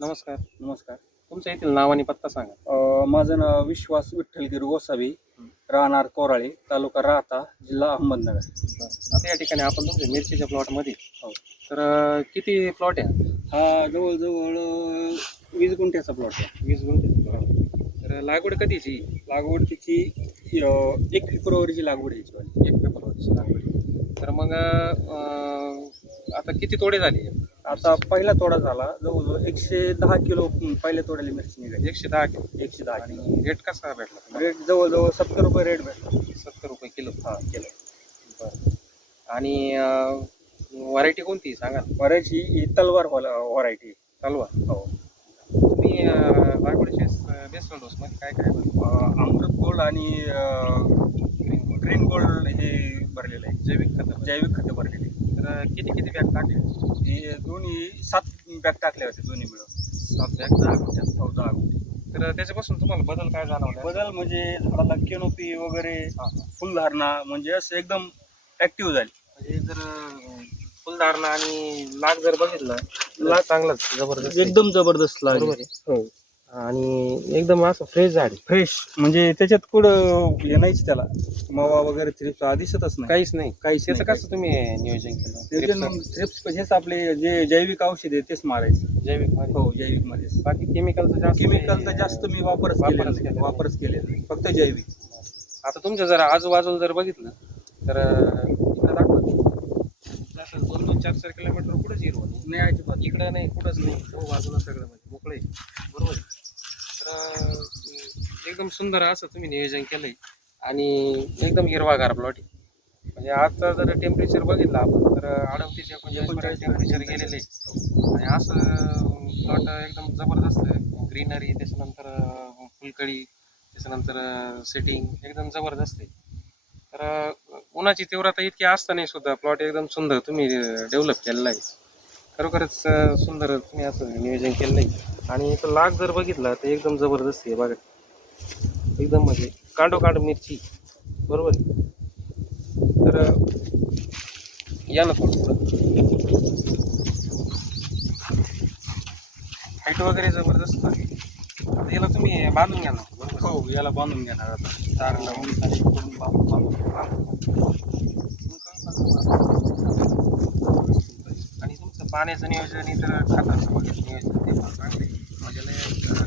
नमस्कार. नमस्कार. तुमच्या येथील नाव आणि पत्ता सांगा. माझं नाव विश्वास विठ्ठलगिरी गोसावी, राहणार कोराळे, तालुका राहता, जिल्हा अहमदनगर. आता या ठिकाणी आपण तुमच्या मिरचीच्या प्लॉटमध्ये हो. तर किती प्लॉट आहे? हा जवळजवळ 20 गुंठ्याचा प्लॉट आहे. 20 गुंठे प्लॉट. तर लागवड कधीची? लागवड तिची 1 फेब्रुवारीची लागवड आहे याची. 1 फेब्रुवारीची लागवड आहे. तर मग आता किती तोडे झाले? आता पहिला तोडा झाला, जवळजवळ 110 किलो पहिल्या तोड्याला मिरची निघाली. 110 किलो. 110 आणि किलो. रेट कसा भेटला तुम्हाला? रेट जवळजवळ 70 रुपये रेट भेटला. 70 रुपये किलो. हा केलं. बरं. आणि व्हरायटी कोणती सांगा ना? वरायची ही तलवार व्हरायटी. तलवार. हो. तुम्ही लागवडीचे बेस्ट डोस मध्ये काय काय भरलं? अमृत गोल्ड आणि ग्रीन गोल्ड हे भरलेलं आहे. जैविक खतं भरलेली आहे. तर किती किती बॅग टाकले? हे दोन्ही 7 बॅग टाकल्या होत्या दोन्ही मिळून. 7 बॅग 10 गुंठ्यात. हो 10 गुंठे. तर त्याच्यापासून तुम्हाला बदल काय जाणवला? बदल म्हणजे झाडाला केनोपी वगैरे, हां. फुलधारणा म्हणजे असं एकदम ऍक्टिव्ह झाली. म्हणजे जर फुलधारणा आणि लाग जर बघितलं लाग चांगलाच जबरदस्त आहे. एकदम जबरदस्त लागली. बरोबर आहे. हो. आणि एकदम असं फ्रेश झाड आहे. फ्रेश म्हणजे त्याच्यात कुठं हे नाहीच, त्याला मवा वगैरे थ्रिप्स दिसतच नाही. काहीच नाही. काहीच त्याचं नाही. कसं तुम्ही नियोजन केलं? थ्रिप्स हेच आपले जे जैविक औषध आहे तेच मारायचं. जैविक मध्ये? हो जैविक मध्येच. बाकी केमिकलचं जास्त केमिकलचा जास्त मी वापरच केलेला नाही. फक्त जैविक. आता तुमच्या जर आजूबाजूला जर बघितलं तर इकडे दाखवा असं 2-4 किलोमीटर कुठंच हिरवं नाही अजिबात. इकडं नाही कुठंच नाही. सर्व बाजूला सगळं म्हणजे मोकळे बरोबर आहे. तर एकदम सुंदर असं तुम्ही नियोजन केलंय आणि एकदम हिरवागार प्लॉट आहे. म्हणजे आजचा जर टेम्परेचर बघितलं आपण तर 38-39 टेम्परेचर गेलेलं आहे. आणि असं प्लॉट एकदम जबरदस्त ग्रीनरी, त्याच्यानंतर फुलकळी, त्याच्यानंतर सेटिंग एकदम जबरदस्त आहे. तर उन्हाची तीव्रता इतकी असतानाही सुद्धा प्लॉट एकदम सुंदर तुम्ही डेव्हलप केलेला आहे. खरोखरच सुंदर तुम्ही असं नियोजन केलेलं आहे. आणि इथं लाग जर बघितला तर एकदम जबरदस्त आहे बघा. एकदम म्हणजे कांडोकांड मिरची बरोबर आहे. तर या ना थोडं हाईट वगैरे जबरदस्त आहे. आता याला तुम्ही बांधून घ्या ना बरोबर? हो याला बांधून घेणार आता. तार लावून करून बांधून. आणि तुमचं पाण्याचं नियोजन तर खताचं वगैरे नियोजन ते पण चांगले म्हणजे लय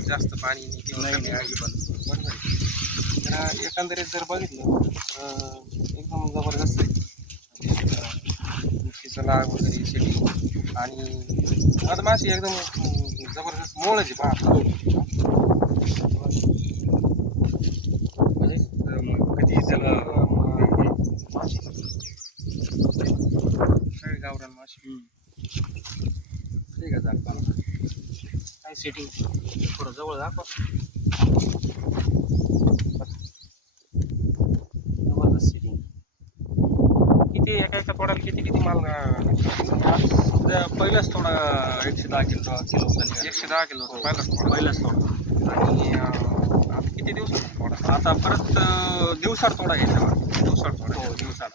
जास्त पाणी किंवा कमी अजिबात बरोबर आहे. तर एकंदरीत जर बघितलं तर एकदम जबरदस्त आहे. मिरचीचं लाग वगैरे शेती आणि मधमाशी एकदम जबरदस्त मोळच आहे पहा. म्हणजे कधी त्याला माशी सगळे गावरान माशी ठीक आहे चालतं. काय सेटिंग थोडं जवळ दाखवा. जबरदस्त सेटिंग. किती एका तोड्याला किती किती माल पहिलाच थोडा 110 किलो 110 किलो पहिलाच थोडा. आणि आता किती दिवसात थोडा? आता परत दिवसाड थोडा घ्यायचा. दिवसात थोडा. हो दिवसाड.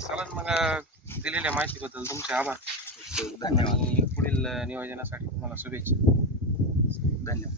चालेल मग दिलेल्या माहितीबद्दल तुमचे आभार. धन्यवाद. आणि पुढील नियोजनासाठी तुम्हाला शुभेच्छा. धन्यवाद.